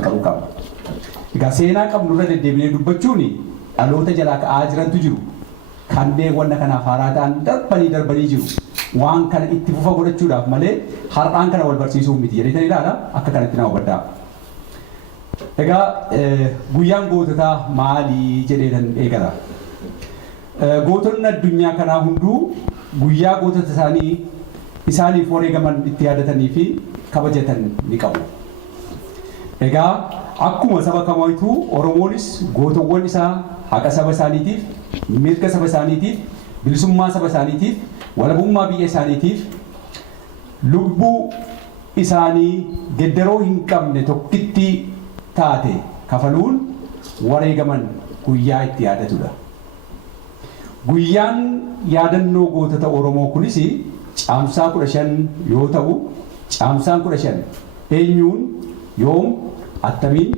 kan qabu qaba. Egaa seenaa qabnu irra deddeebinee dubbachuun dhaloota jalaa ka'aa jirantu jiru. Kanneen wanna kanaaf haaraa ta'an darbanii jiru. Waan kana itti fufa godhachuudhaaf malee har'aan kana wal barsiisuuf miti jedhanii ilaala akka kanatti nama hubadhaa. Egaa guyyaan goototaa maalii jedheetan eegala. Gootonni addunyaa kanaa hunduu guyyaa gootota isaaniif wareegaman itti yaadatanii fi kabajatan ni qabu. Egaa akkuma saba kamiituu Oromoonis gootowwan isaa haqa saba isaaniitiif, mirga saba isaaniitiif, bilisummaa saba isaaniitiif, walabummaa biyya isaaniitiif lubbuu isaanii geddaroo hin qabne tokkitti taate kafaluun wareegaman guyyaa itti yaadatudha. Guyyaan yaadannoo gootota Oromoo kunis caamsaa 15 yoo ta'u, caamsaan 15 eenyuun yoom attamiin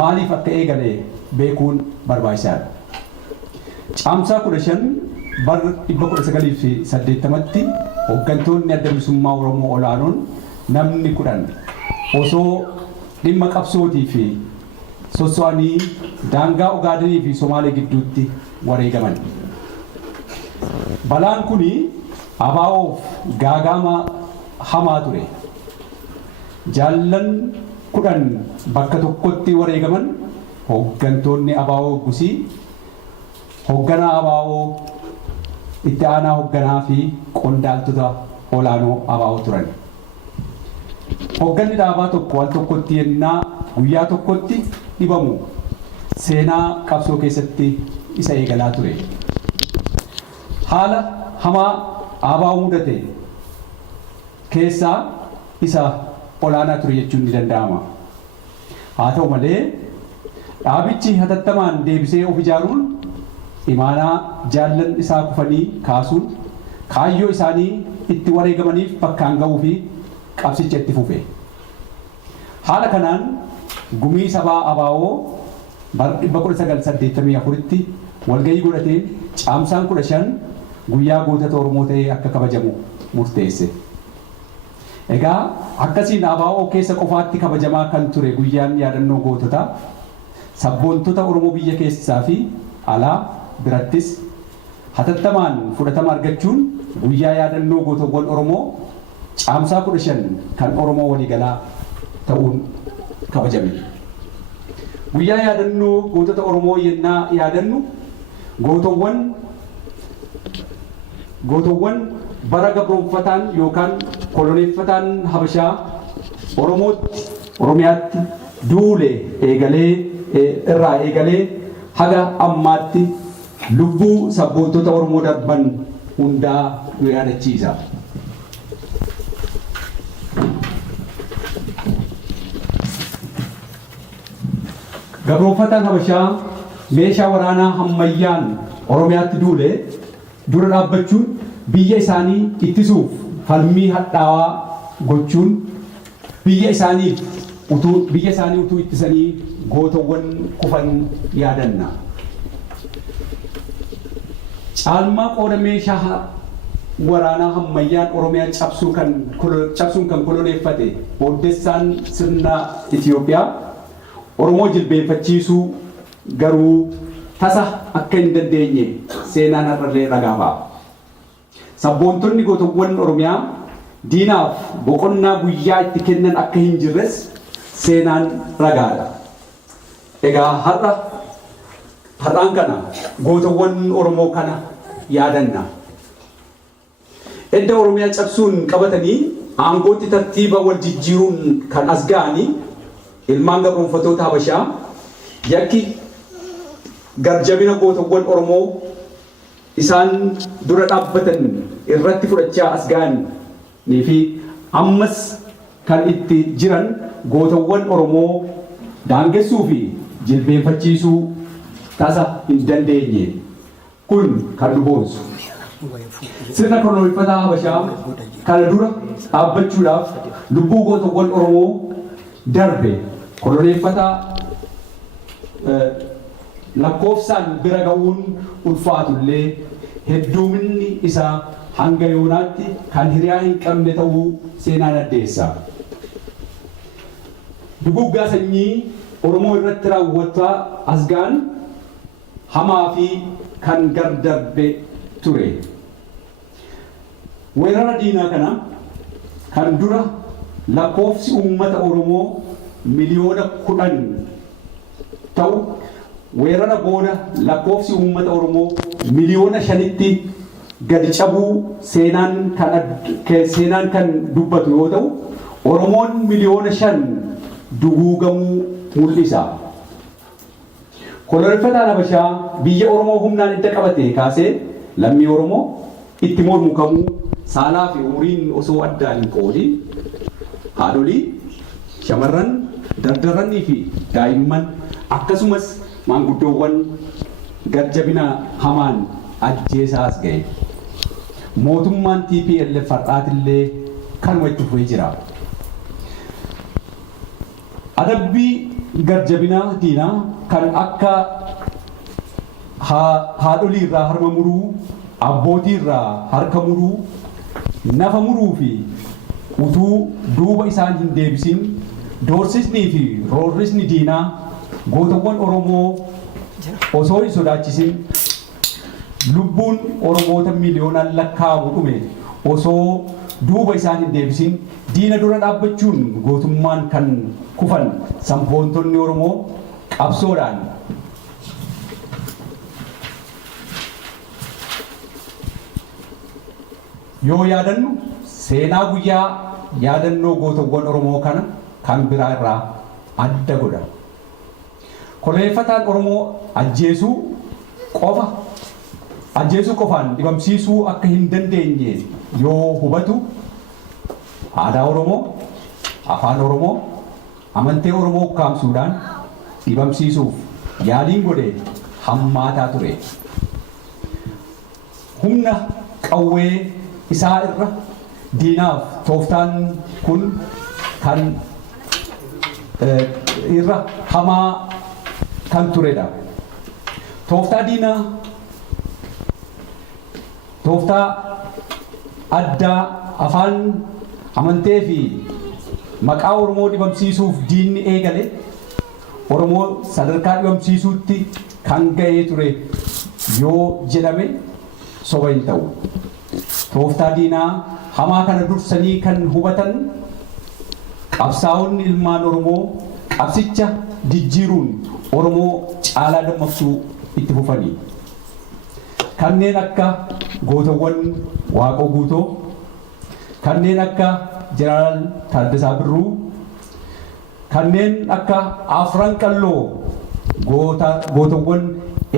maaliif akka eegale beekuun barbaachisaadha. Caamsaa 15 bara 1980tti hooggantoonni adda bilisummaa Oromoo olaanoon namni 10 osoo dhimma qabsootii fi sosso'anii daangaa Ogaadenii fi Somaalee gidduutti wareegaman. Balaan kuni abaa'oof gaagama hamaa ture. Jaallan 10 bakka tokkotti wareegaman hooggantoonni abaa'oo gusii, hoogganaa abaa'oo, itti aanaa hoogganaa fi qondaaltota olaanoo abaa'oo turan. Hoogganni dhaabaa tokko al tokkotti yennaa guyyaa tokkotti dhibamu seenaa qabsoo keessatti isa eegalaa ture. Haala hamaa abaa'oo mudate keessaa isa olaanaa ture jechuun ni danda'ama. Haa ta'u malee dhaabichi hatattamaan deebisee of ijaaruun imaanaa jaallan isaa kufanii kaasuun kaayyoo isaanii itti wareegamaniif bakkaan ga'uu fi qabsicha itti fufe. Haala kanaan gumii sabaa abaa'oo bara 1984tti walgahii godhateen caamsaan 15 guyyaa gootota Oromoo ta'ee akka kabajamu murteesse. Egaa akkasiin abaa'oo keessa qofaatti kabajamaa kan ture guyyaan yaadannoo goototaa sabboontota Oromoo biyya keessaa fi alaa birattis hatattamaan fudhatama argachuun guyyaa yaadannoo gootowwan Oromoo caamsaa 15 kan Oromoo waliigalaa ta'uun kabajame. Guyyaa yaadannoo gootota Oromoo yennaa yaadannu gootowwan bara gabroonfataan yookaan koloneeffataan Habashaa Oromiyaatti duule irraa eegalee haga ammaatti lubbuu sabboontota Oromoo darban hundaa nu yaadachiisa. Gabroonfataan Habashaa meeshaa waraanaa ammayyaan Oromiyaatti duule dura dhaabbachuun biyya isaanii ittisuuf falmii hadhaawaa gochuun biyya isaanii utuu ittisanii gootowwan kufan yaadanna. Caalmaa qooda meeshaa waraanaa ammayyaan Oromiyaa cabsuun kan koloneeffate Oodessaan sirna Itoophiyaa Oromoo jilbeenfachiisuu garuu tasa akka hin dandeenye seenaan har'allee ragaa ba'a. Sabboontonni gootowwan Oromiyaa diinaaf boqonnaa guyyaa itti kennan akka hin jirres seenaan ragaadha. Egaa har'aan kana gootowwan Oromoo kana yaadanna. Edda Oromiyaa cabsuun qabatanii aangootti tartiiba wal jijjiiruun kan as ga'anii ilmaan gabroonfattoota Habashaa yakki garjabina gootowwan Oromoo isaan dura dhaabbatan irratti fudhachaa as ga'anii fi ammas kan itti jiran gootowwan Oromoo daangessuu fi jilbeenfachiisuu tasa hin dandeenye kun kan nu boonsu. Sirna koloneeffataa Habashaa kana dura dhaabbachuudhaaf lubbuu gootowwan Oromoo darbe koloneeffataa lakkoofsaan bira ga'uun ulfaatullee hedduuminni isaa hanga yoonaatti kan hiriyaa hin qabne ta'uu seenaan addeessa. duguggaa sanyii Oromoo irratti raawwataa as ga'an hamaa fi kan gardarbe ture. Weerara diinaa kana kan dura lakkoofsi uummata Oromoo miliyoona 10 ta'u weerara booda lakkoofsi uummata Oromoo miliyoona 5tti gadi cabuu seenaan kan dubbatu yoo ta'u Oromoon miliyoona 5 duguugamuu mul'isa. Koloneeffataan Habashaa biyya Oromoo humnaan edda qabate kaasee lammii Oromoo itti mormukamuu saalaa fi umuriin osoo addaan hin qoodin haadholii, shamarran, dardarranii fi daa'imman akkasumas maanguddoowwan garjabina hamaan ajjeesaas ga'e. Mootummaan TPLF har'aatillee kanuma itti fufee jira. Adabbii garjabina diinaa kan akka haadholii irraa harma muruu, abbootii irraa harka muruu, nafa muruu fi utuu duuba isaan hin deebisin doorsisnii fi roorrisni diinaa gootawwan Oromoo osoo hin sodaachisin lubbuun Oromoota miliyoonaan lakkaa'amu dhume osoo duuba isaan hin deebisin diina dura dhaabbachuun gootummaan kan kufan sabboontonni Oromoo qabsoodhaan yoo yaadannu seenaa guyyaa yaadannoo gootawwan Oromoo kana kan biraa irraa adda godha. Koloneeffataan Oromoo ajjeesuu qofaan dhibamsiisuu akka hin dandeenye yoo hubatu aadaa Oromoo, afaan Oromoo, amantii Oromoo ukkaamsuudhaan dhibamsiisuuf yaaliin godhe hammaataa ture. Humna qawwee isaa irra diinaaf tooftaan kun kan irra hamaa kan turedha. Tooftaa diinaa, tooftaa addaa afaan, amantii fi maqaa Oromoo dhibamsiisuuf diinni eegale Oromoo sadarkaa dhibamsiisuutti kan ga'ee ture yoo jedhame soba hin ta'u. Tooftaa diinaa hamaa kana dursanii kan hubatan qabsaa'onni ilmaan Oromoo qabsicha jijjiiruun Oromoo caalaa dammaqsuu itti fufanii. Kanneen akka gootawwan Waaqoo Guutoo, kanneen akka Jeneraal Taaddasaa Birruu, kanneen akka Afran Qalloo gootawwan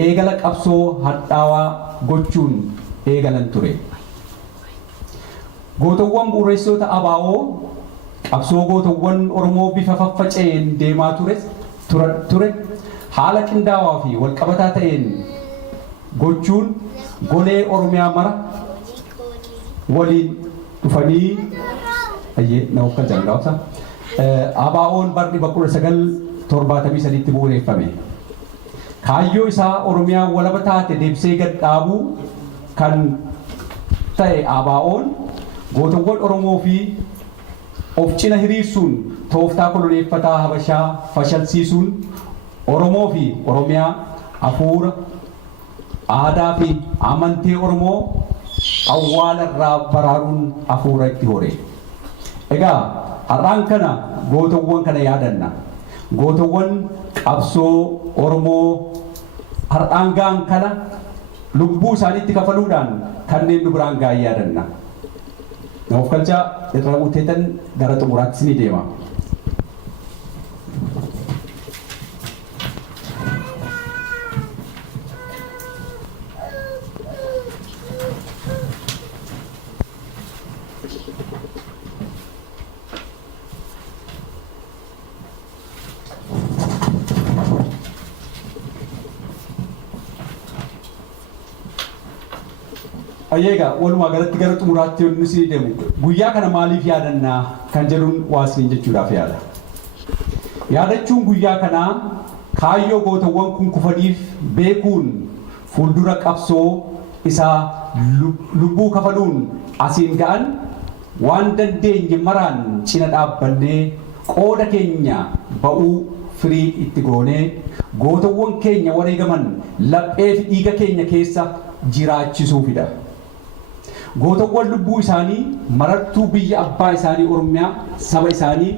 eegala qabsoo hadhaawaa gochuun eegalan ture. Gootawwan bu'uureessitoota ABO qabsoo gootawwan Oromoo bifa faffaca'een deemaa ture haala qindaawaa fi walqabataa ta'een gochuun golee Oromiyaa mara waliin dhufanii ABO'n barri 1973tti bu'uureeffame. Kaayyoo isaa Oromiyaa walaba taate deebisee gad dhaabuu kan ta'e ABO'n gootawwan Oromoo fi of cina hiriirsuun tooftaa koloneeffataa Habashaa fashalsiisuun Oromoo fi Oromiyaa hafuura aadaa fi amantii Oromoo awwaala irraa baraaruun hafuura itti hore. Egaa har'aan kana gootawwan kana yaadanna. Gootawwan qabsoo Oromoo har'aan ga'an kana lubbuu isaaniitti kafaluudhaan kanneen nu biraan ga'an yaadanna. Naaf kalchaa irraa guuteetan gara xumuraattis ni deema. Ayyeega walumaa galatti gara xumuraatti yoon nuti deemu guyyaa kana maaliif yaadannaa kan jedhuun waasniin jechuudhaaf yaada. Yaadachuun guyyaa kanaa kaayyoo gootawwan kun kufaniif beekuun fuuldura qabsoo isaa lubbuu kafaluun asiin ga'an waan dandeenye maraan cina dhaabbannee qooda keenya ba'uu firii itti goonee gootawwan keenya wareegaman laphee fi dhiiga keenya keessa jiraachisuufidha. Gootawwan lubbuu isaanii marartuu biyya abbaa isaanii Oromiyaa saba isaanii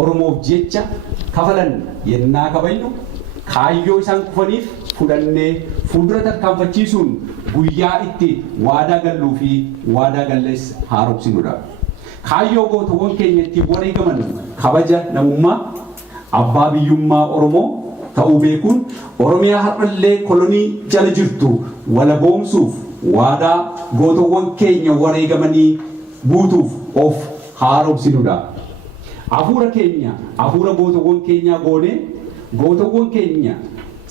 Oromoof jecha kafalan yennaa kabajnu kaayyoo isaan kufaniif fudhannee fuuldura tarkaanfachiisuun guyyaa itti waadaa galluu fi waadaa gallees haaromsinudha. Kaayyoo gootawwan keenya ittiin wareegaman kabaja namummaa abbaa biyyummaa Oromoo ta'uu beekuun Oromiyaa har'allee kolonii jala jirtu walaboomsuuf waadaa gootawwan keenya wareegamanii guutuuf of haaromsinudha. Hafuura keenya hafuura gootawwan keenyaa goonee gootawwan keenya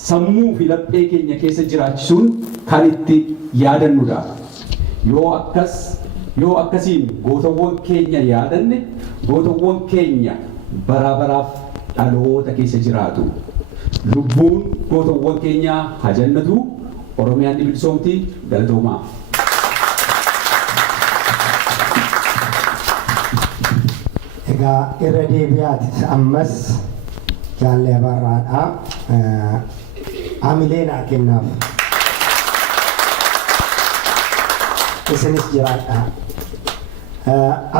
sammuu fi laphee keenya keessa jiraachisuun kan itti yaadannudha. Yoo akkasiin gootawwan keenya yaadanne gootawwan keenya bara baraaf dhaloota keessa jiraatu. Lubbuun gootawwan keenyaa haa jannatu. Oromiyaan ni bilisoomti. Galatoomaa. Egaa irra deebi'aati ammas jaallee barraadhaa hamilee naa kennaaf isinis jiraadhaa.